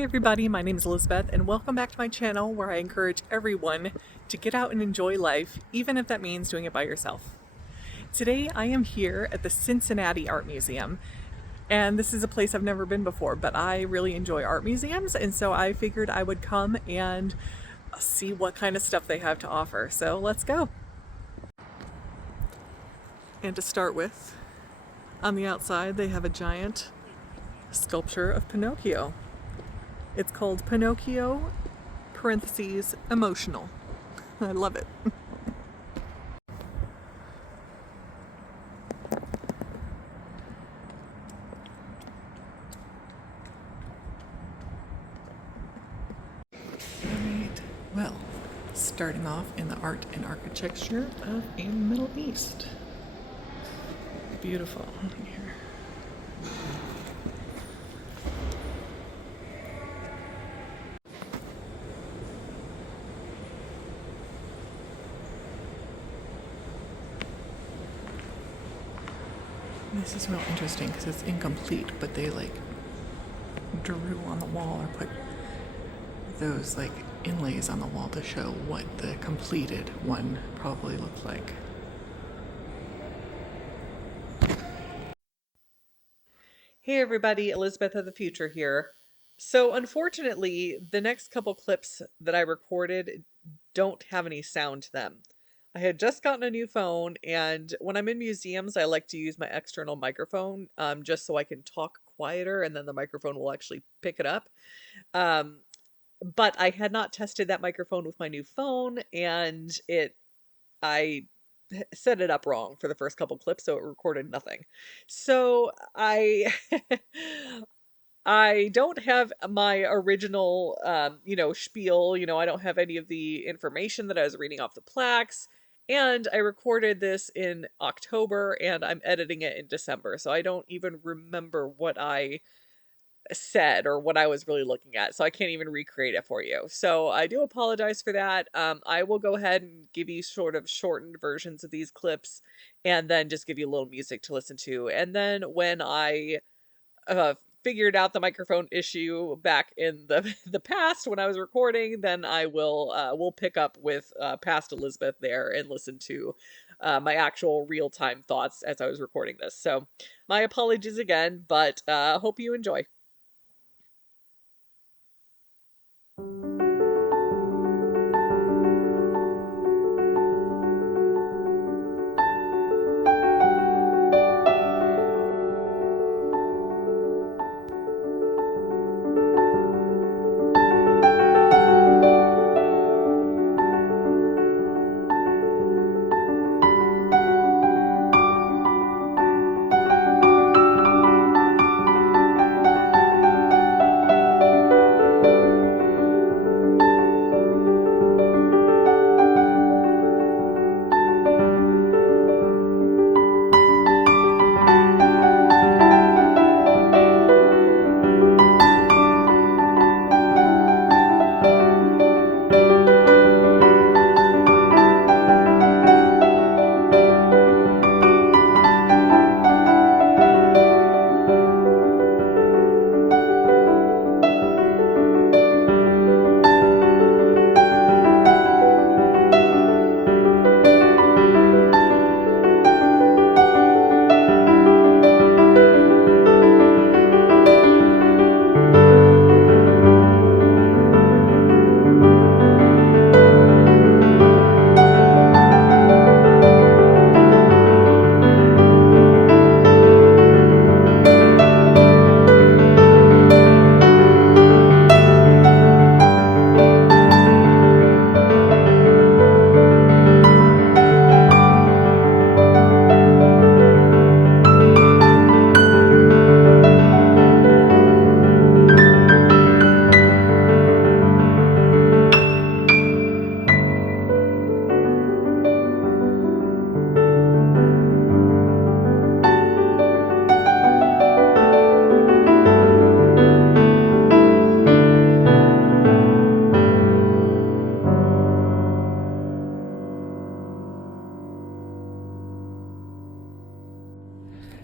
Hey everybody, my name is Elizabeth and welcome back to my channel where I encourage everyone to get out and enjoy life, even if that means doing it by yourself. Today I am here at the Cincinnati Art Museum, and this is a place I've never been before, but I really enjoy art museums, and so I figured I would come and see what kind of stuff they have to offer. So let's go. And to start with, on the outside they have a giant sculpture of Pinocchio. It's called Pinocchio parentheses emotional. I love it. Alright, well, starting off in the art and architecture of a Middle East. Beautiful here. This is real interesting because it's incomplete, but they drew on the wall or put those inlays on the wall to show what the completed one probably looked like. Hey everybody, Elizabeth of the future here. So unfortunately, the next couple clips that I recorded don't have any sound to them. I had just gotten a new phone, and when I'm in museums, I like to use my external microphone, just so I can talk quieter, and then the microphone will actually pick it up. Um, but I had not tested that microphone with my new phone, and I set it up wrong for the first couple clips, so it recorded nothing. So I don't have my original, spiel. I don't have any of the information that I was reading off the plaques. And I recorded this in October and I'm editing it in December. So I don't even remember what I said or what I was really looking at. So I can't even recreate it for you. So I do apologize for that. I will go ahead and give you sort of shortened versions of these clips and then just give you a little music to listen to. And then when I uh, figured out the microphone issue back in the the past when I was recording, then I will pick up with past Elizabeth there and listen to my actual real time thoughts as I was recording this. So my apologies again, but hope you enjoy.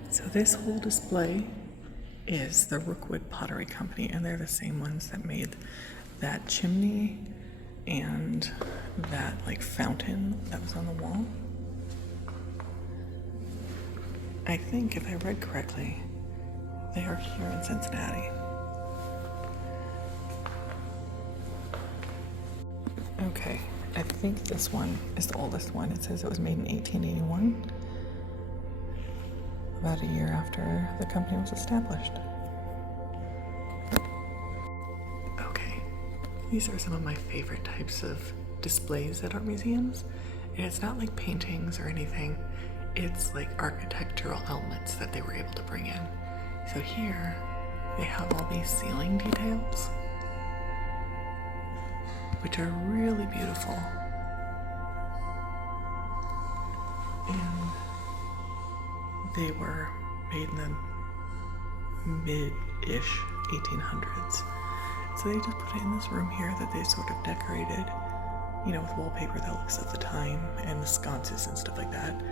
So this whole display is the Rookwood Pottery Company, and they're the same ones that made that chimney and that like fountain that was on the wall. I think if I read correctly, they are here in Cincinnati. Okay, I think this one is the oldest one. It says it was made in 1881, about a year after the company was established. Okay, these are some of my favorite types of displays at art museums. And it's not like paintings or anything, it's like architectural elements that they were able to bring in. So here, they have all these ceiling details, which are really beautiful. And they were made in the mid-ish 1800s. So they just put it in this room here that they sort of decorated, you know, with wallpaper that looks of the time and the sconces and stuff like that.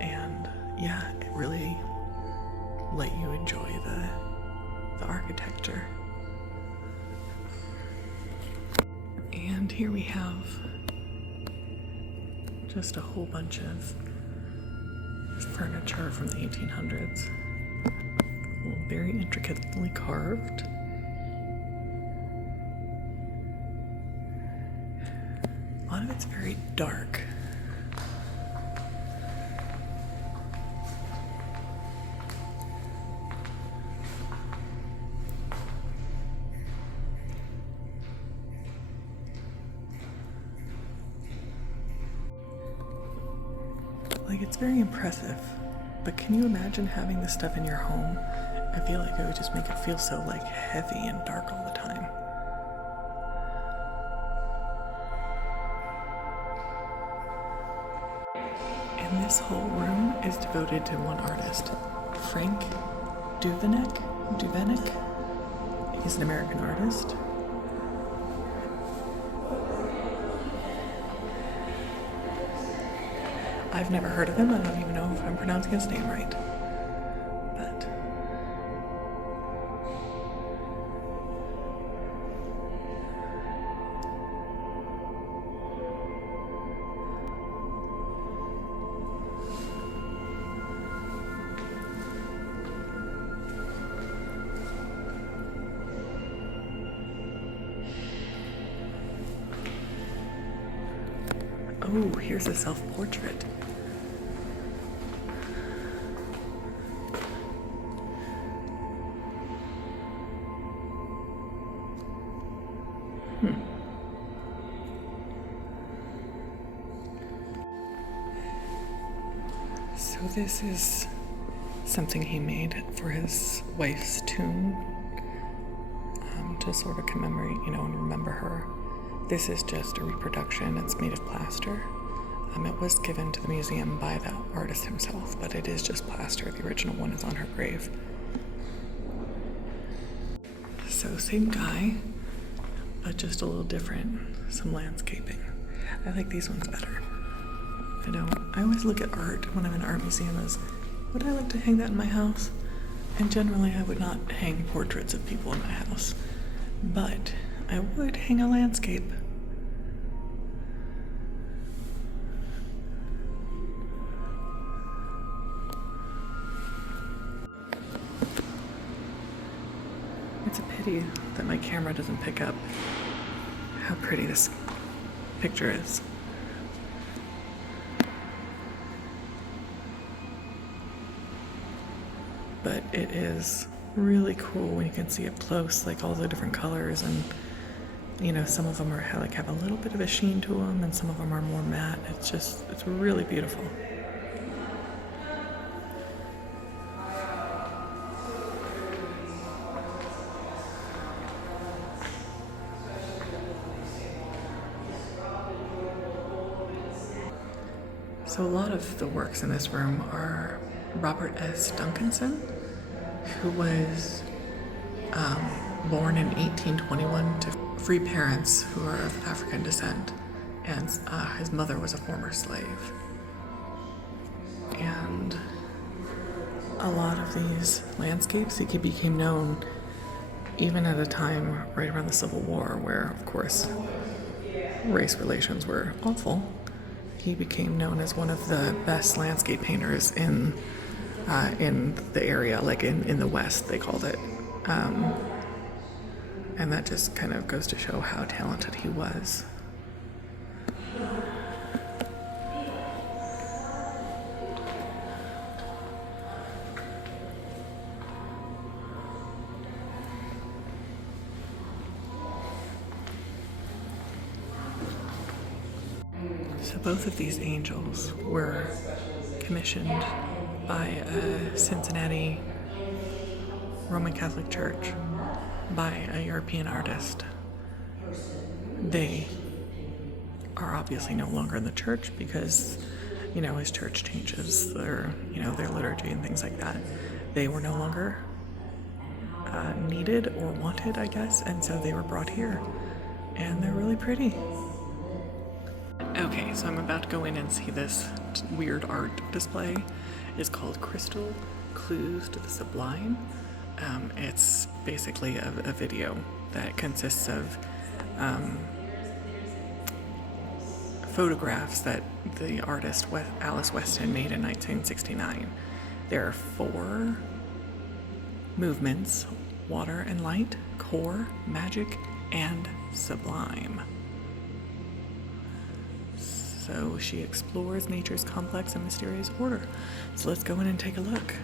And yeah, it really let you enjoy the architecture. And here we have just a whole bunch of furniture from the 1800s. Very intricately carved. A lot of it's very dark. Like, it's very impressive, but can you imagine having this stuff in your home? I feel like it would just make it feel so like heavy and dark all the time. And this whole room is devoted to one artist, Frank Duveneck. He's an American artist. I've never heard of him. I don't even know if I'm pronouncing his name right. But oh, here's a self-portrait. So this is something he made for his wife's tomb, to sort of commemorate, you know, and remember her. This is just a reproduction. It's made of plaster. It was given to the museum by the artist himself, but it is just plaster. The original one is on her grave. So same guy, but just a little different. Some landscaping. I like these ones better. I always look at art when I'm in an art museum as, would I like to hang that in my house? And generally I would not hang portraits of people in my house, but I would hang a landscape. It's a pity that my camera doesn't pick up how pretty this picture is. But it is really cool when you can see up close, like all the different colors, and you know, some of them are have a little bit of a sheen to them, and some of them are more matte. It's really beautiful. So a lot of the works in this room are Robert S. Duncanson, who was born in 1821 to free parents who are of African descent, and his mother was a former slave. And a lot of these landscapes, he became known even at a time right around the Civil War, where, of course, race relations were awful. He became known as one of the best landscape painters in the area, like in the West, they called it. And that just kind of goes to show how talented he was. So both of these angels were commissioned by a Cincinnati Roman Catholic Church by a European artist. They are obviously no longer in the church because, as church changes their liturgy and things like that, they were no longer needed or wanted, I guess, and so they were brought here, and they're really pretty. Okay, so I'm about to go in and see this weird art display. It's called Crystal Clues to the Sublime. It's basically a video that consists of photographs that the artist Alice Weston made in 1969. There are 4 movements: water and light, core, magic, and sublime. So she explores nature's complex and mysterious order. So let's go in and take a look.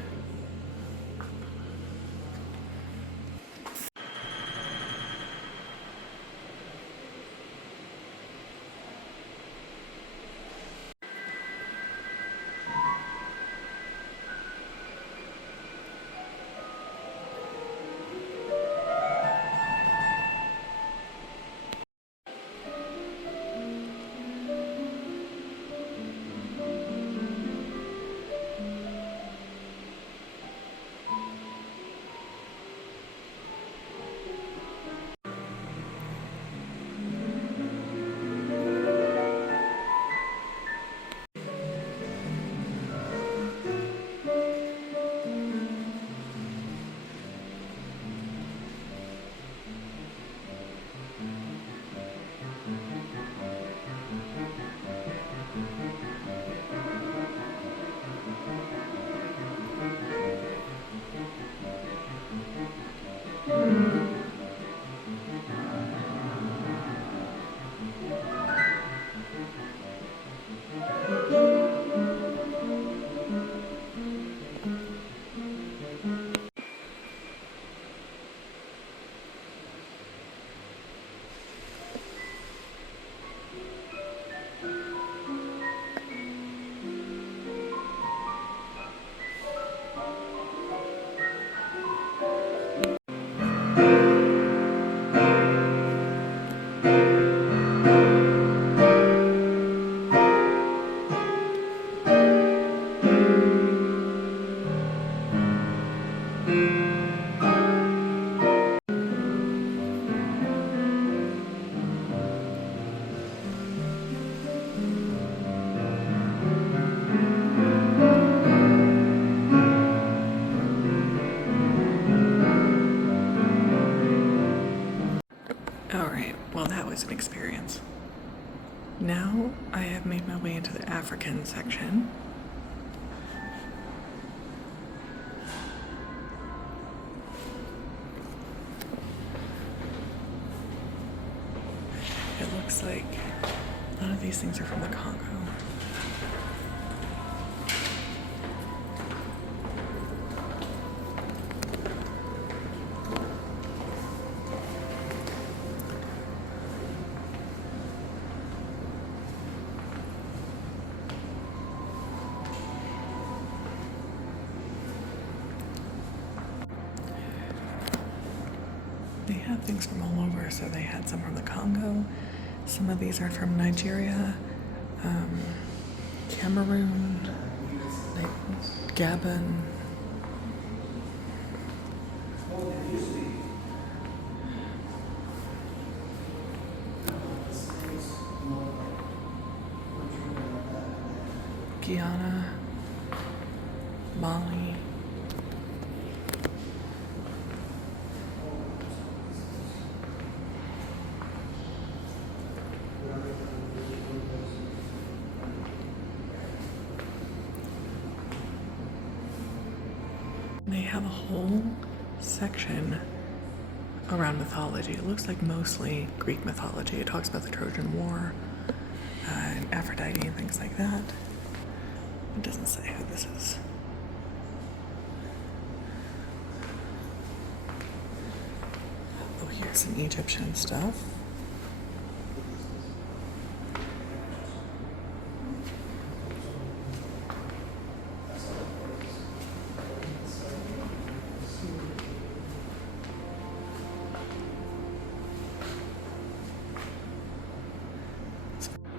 Alright, well, that was an experience. Now I have made my way into the African section. It looks like a lot of these things are from the Congo. They have things from all over, so they had some from the Congo. Some of these are from Nigeria, Cameroon, like Gabon. Guyana, Mali, They have a whole section around mythology. It looks like mostly Greek mythology. It talks about the Trojan War, and Aphrodite and things like that. It doesn't say who this is. Oh, here's some Egyptian stuff.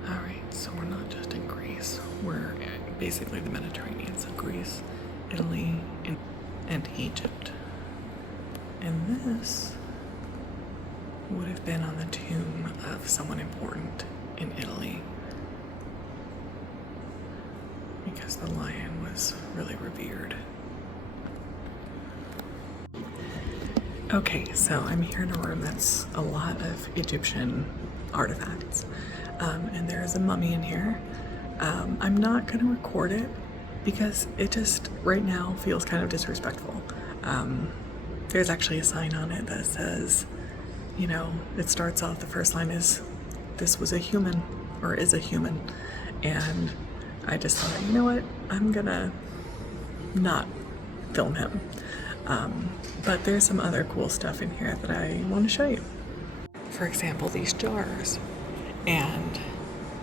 Alright, so we're not just in Greece. We're basically the Mediterranean, so Greece, Italy, and Egypt. And this would have been on the tomb of someone important in Italy, because the lion was really revered. Okay, so I'm here in a room that's a lot of Egyptian artifacts, and there is a mummy in here. I'm not going to record it because it just right now feels kind of disrespectful. There's actually a sign on it that says, you know, it starts off, the first line is, "This was a human," or "is a human," and I just thought, you know what, I'm gonna not film him. But there's some other cool stuff in here that I want to show you. For example, these jars. And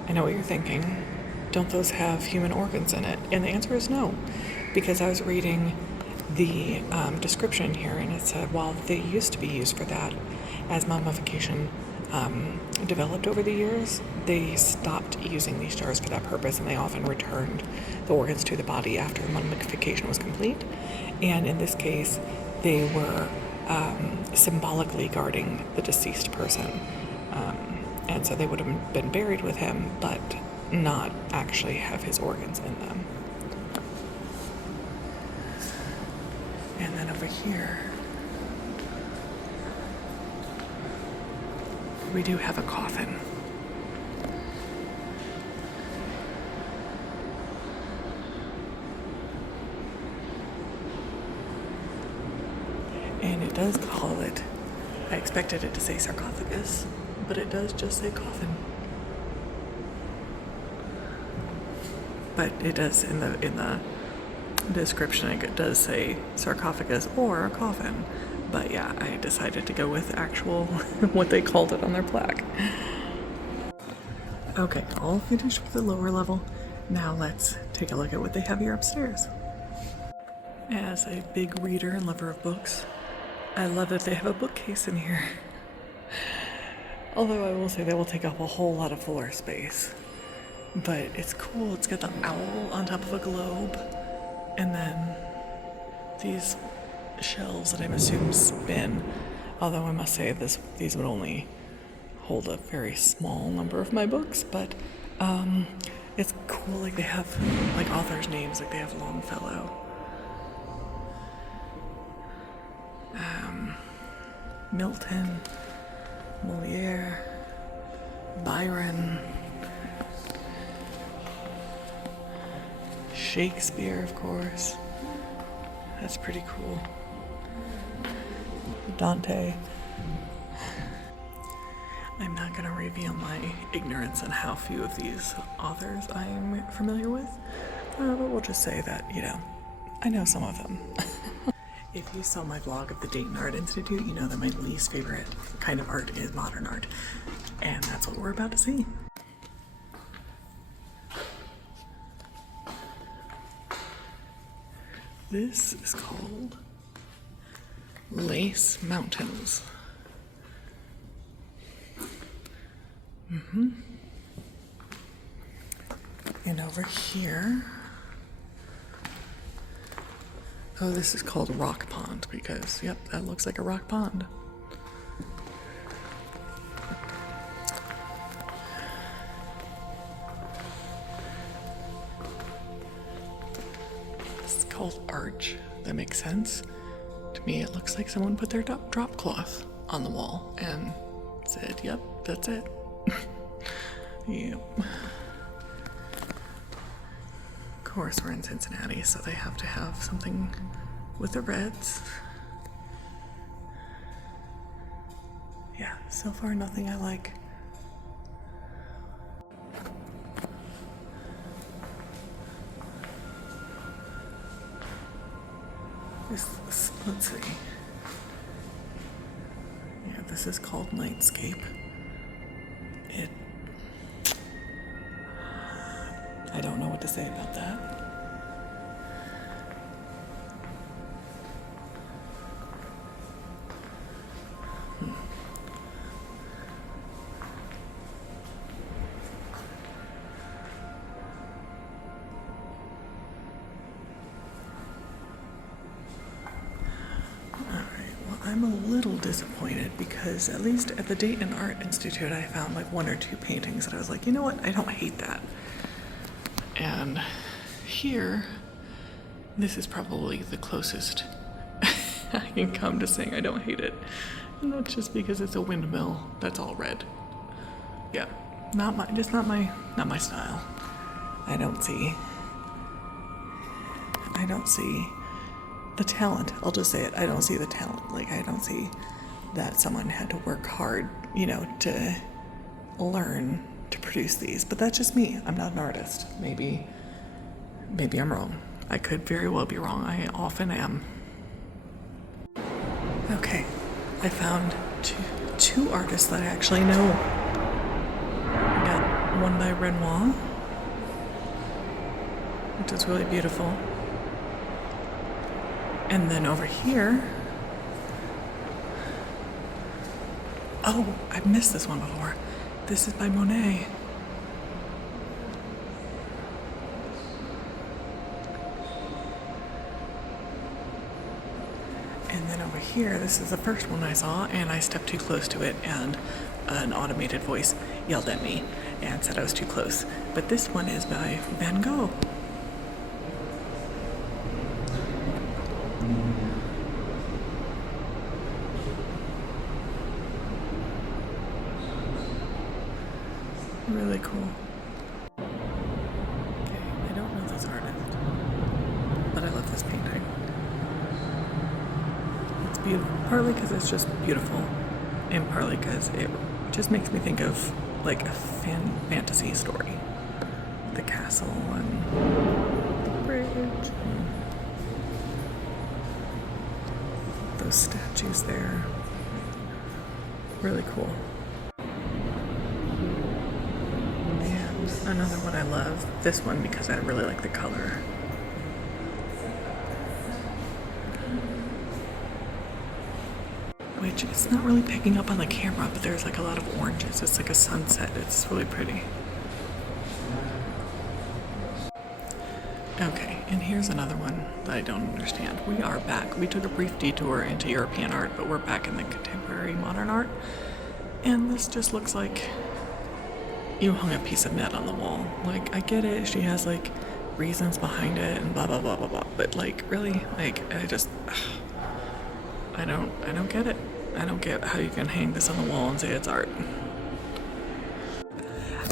I know what you're thinking. Don't those have human organs in it? And the answer is no, because I was reading the description here, and it said while they used to be used for that, as mummification developed over the years, they stopped using these jars for that purpose, and they often returned the organs to the body after the mummification was complete. And in this case, they were symbolically guarding the deceased person. And so they would have been buried with him, but not actually have his organs in them. And then over here, we do have a coffin. And it does call it, I expected it to say sarcophagus, but it does just say coffin. But it does, in the description, it does say sarcophagus or coffin. But yeah, I decided to go with actual, what they called it on their plaque. Okay, all finished with the lower level. Now let's take a look at what they have here upstairs. As a big reader and lover of books, I love that they have a bookcase in here. Although I will say that will take up a whole lot of floor space. But it's cool, it's got the owl on top of a globe, and then these shelves that I'm assuming spin. Although I must say these would only hold a very small number of my books, but it's cool, like they have like authors' names, like they have Longfellow, Milton, Moliere, Byron, Shakespeare, of course. That's pretty cool. Dante. I'm not going to reveal my ignorance on how few of these authors I am familiar with, but we'll just say that, you know, I know some of them. If you saw my vlog of the Dayton Art Institute, you know that my least favorite kind of art is modern art, and that's what we're about to see. This is called Lace Mountains. And over here, oh, this is called Rock Pond because, yep, that looks like a rock pond. This is called Arch. That makes sense. To me, it looks like someone put their drop cloth on the wall and said, yep, that's it. Yep. Of course, we're in Cincinnati, so they have to have something with the reds. Yeah, so far nothing I like. Let's see. Yeah, this is called Nightscape. I don't know what to say about that. I'm a little disappointed because at least at the Dayton Art Institute I found like one or two paintings that I was like, you know what, I don't hate that. And here, this is probably the closest I can come to saying I don't hate it. And that's just because it's a windmill that's all red. Yeah, not my style. I don't see the talent. I'll just say it. I don't see the talent. Like, I don't see that someone had to work hard, to learn to produce these. But that's just me. I'm not an artist. Maybe I'm wrong. I could very well be wrong. I often am. Okay, I found two artists that I actually know. I got one by Renoir, which is really beautiful. And then over here, oh, I've missed this one before. This is by Monet. And then over here, this is the first one I saw, and I stepped too close to it, and an automated voice yelled at me and said I was too close. But this one is by Van Gogh. Really cool. Okay, I don't know this artist, but I love this painting. It's beautiful, partly because it's just beautiful, and partly because it just makes me think of like a fantasy story. The castle and the bridge, and those statues there. Really cool. Another one I love, this one because I really like the color. Which it's not really picking up on the camera, but there's like a lot of oranges. It's like a sunset. It's really pretty. Okay, and here's another one that I don't understand. We are back. We took a brief detour into European art, but we're back in the contemporary modern art. And this just looks like you hung a piece of net on the wall. Like, I get it, she has like reasons behind it and blah blah blah blah blah, but like, really, like, I don't get it. I don't get how you can hang this on the wall and say it's art.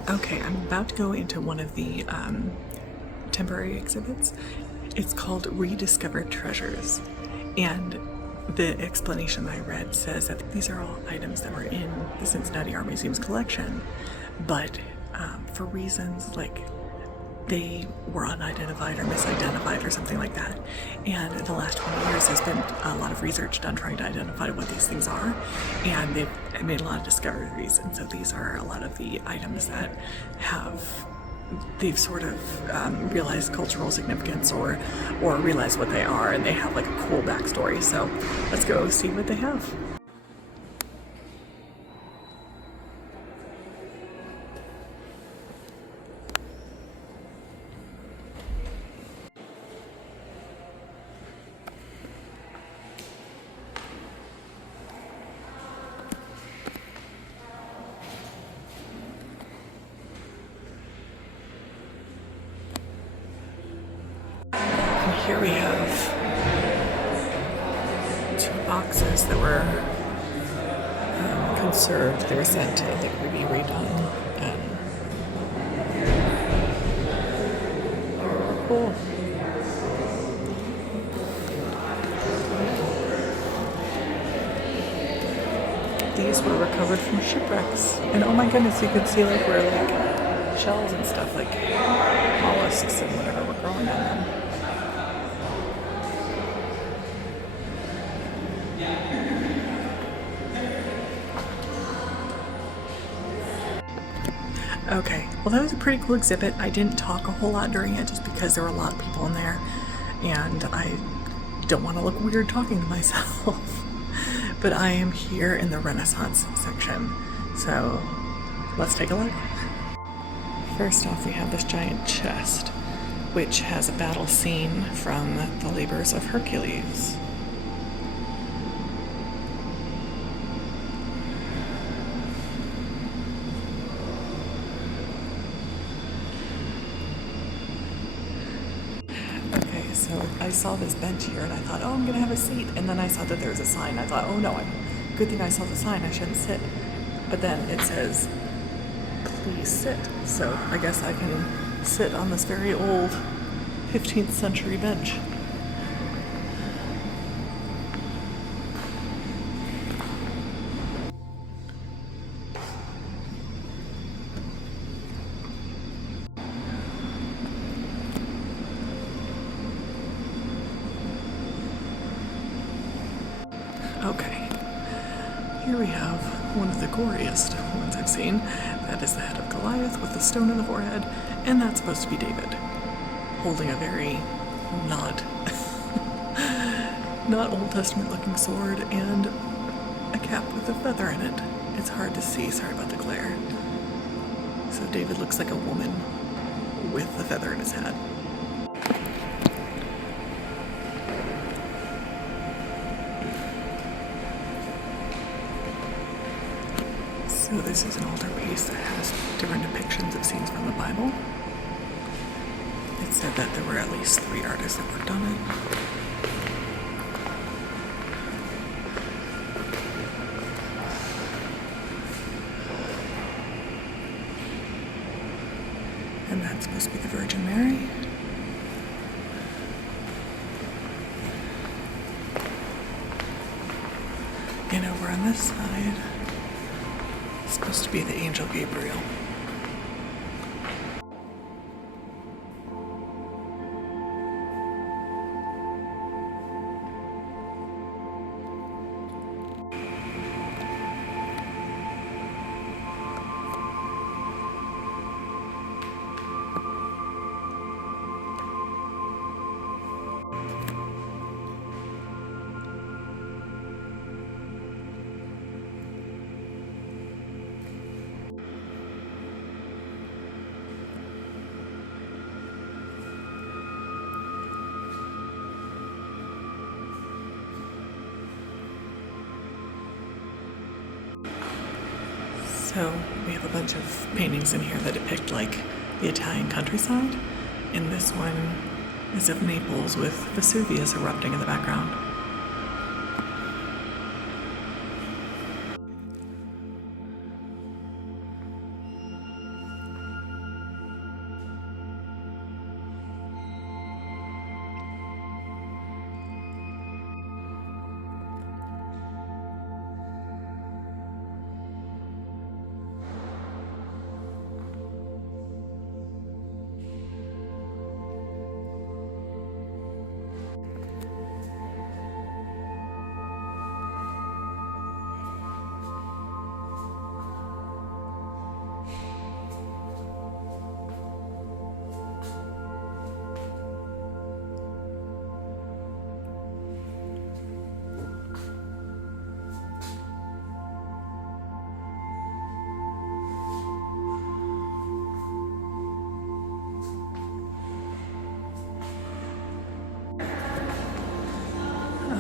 Okay, I'm about to go into one of the temporary exhibits. It's called Rediscovered Treasures, and the explanation that I read says that these are all items that were in the Cincinnati Art Museum's collection, but for reasons like they were unidentified or misidentified or something like that. And in the last 20 years, there's been a lot of research done trying to identify what these things are, and they've made a lot of discoveries. And so these are a lot of the items that they've sort of realized cultural significance or realized what they are, and they have like a cool backstory. So let's go see what they have. Here we have 2 boxes that were conserved. They were sent to, I think, be redone, and cool. these were recovered from shipwrecks. And oh my goodness, you could see like where like shells and stuff, like mollusks and whatever were growing on them. Okay, well that was a pretty cool exhibit. I didn't talk a whole lot during it just because there were a lot of people in there and I don't want to look weird talking to myself. But I am here in the Renaissance section, so let's take a look. First off, we have this giant chest, which has a battle scene from the labors of Hercules. Okay, so I saw this bench here and I thought, oh, I'm gonna have a seat. And then I saw that there was a sign. I thought, oh no, good thing I saw the sign, I shouldn't sit. But then it says, please sit. So I guess I can sit on this very old 15th century bench. Okay, here we have one of the goriest ones I've seen. That is the head of Goliath with the stone in the forehead, and that's supposed to be David, holding a very not Old Testament looking sword and a cap with a feather in it. It's hard to see, sorry about the glare. So David looks like a woman with a feather in his hat. So this is an older piece that has different depictions of scenes from the Bible. It said that there were at least 3 artists that worked on it. And that's supposed to be the Virgin Mary. And over on this side, it's supposed to be the angel Gabriel. So we have a bunch of paintings in here that depict like the Italian countryside, and this one is of Naples with Vesuvius erupting in the background.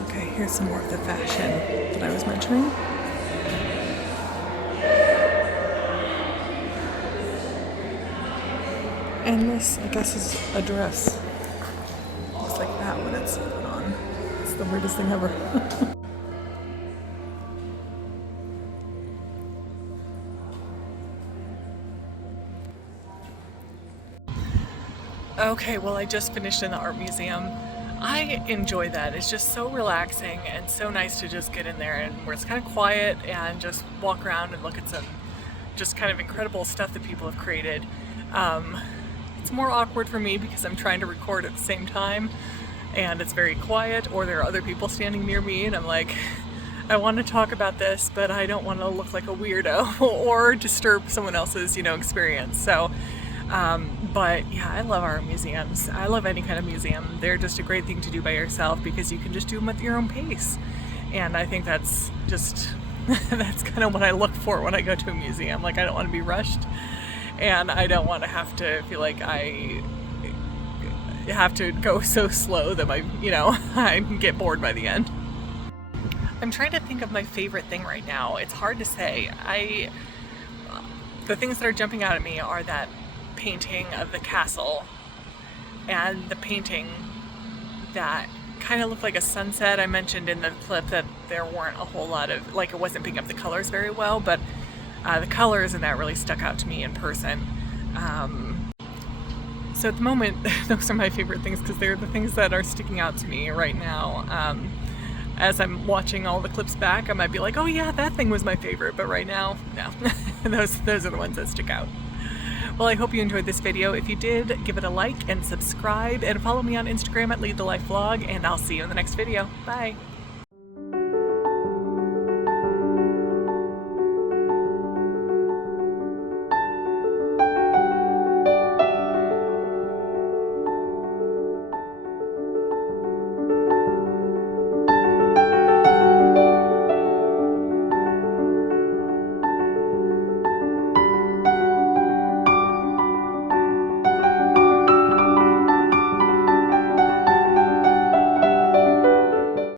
Okay, here's some more of the fashion that I was mentioning. And this, I guess, is a dress. Looks like that when it's put on. It's the weirdest thing ever. Okay, well, I just finished in the art museum. I enjoy that. It's just so relaxing and so nice to just get in there and where it's kind of quiet and just walk around and look at some just kind of incredible stuff that people have created. Um, it's more awkward for me because I'm trying to record at the same time and it's very quiet, or there are other people standing near me and I'm like, I want to talk about this, but I don't want to look like a weirdo or disturb someone else's, experience. So, but yeah, I love art museums. I love any kind of museum. They're just a great thing to do by yourself because you can just do them at your own pace. And I think that's just, that's kind of what I look for when I go to a museum. Like, I don't want to be rushed and I don't want to have to feel like I have to go so slow that I get bored by the end. I'm trying to think of my favorite thing right now. It's hard to say. The things that are jumping out at me are that painting of the castle and the painting that kind of looked like a sunset. I mentioned in the clip that there weren't a whole lot of, like, it wasn't picking up the colors very well, but the colors in that really stuck out to me in person. So at the moment, those are my favorite things because they're the things that are sticking out to me right now. As I'm watching all the clips back, I might be like, oh yeah, that thing was my favorite, but right now, no. Those are the ones that stick out. Well, I hope you enjoyed this video. If you did, give it a like and subscribe and follow me on Instagram at Lead the Life Vlog, and I'll see you in the next video. Bye.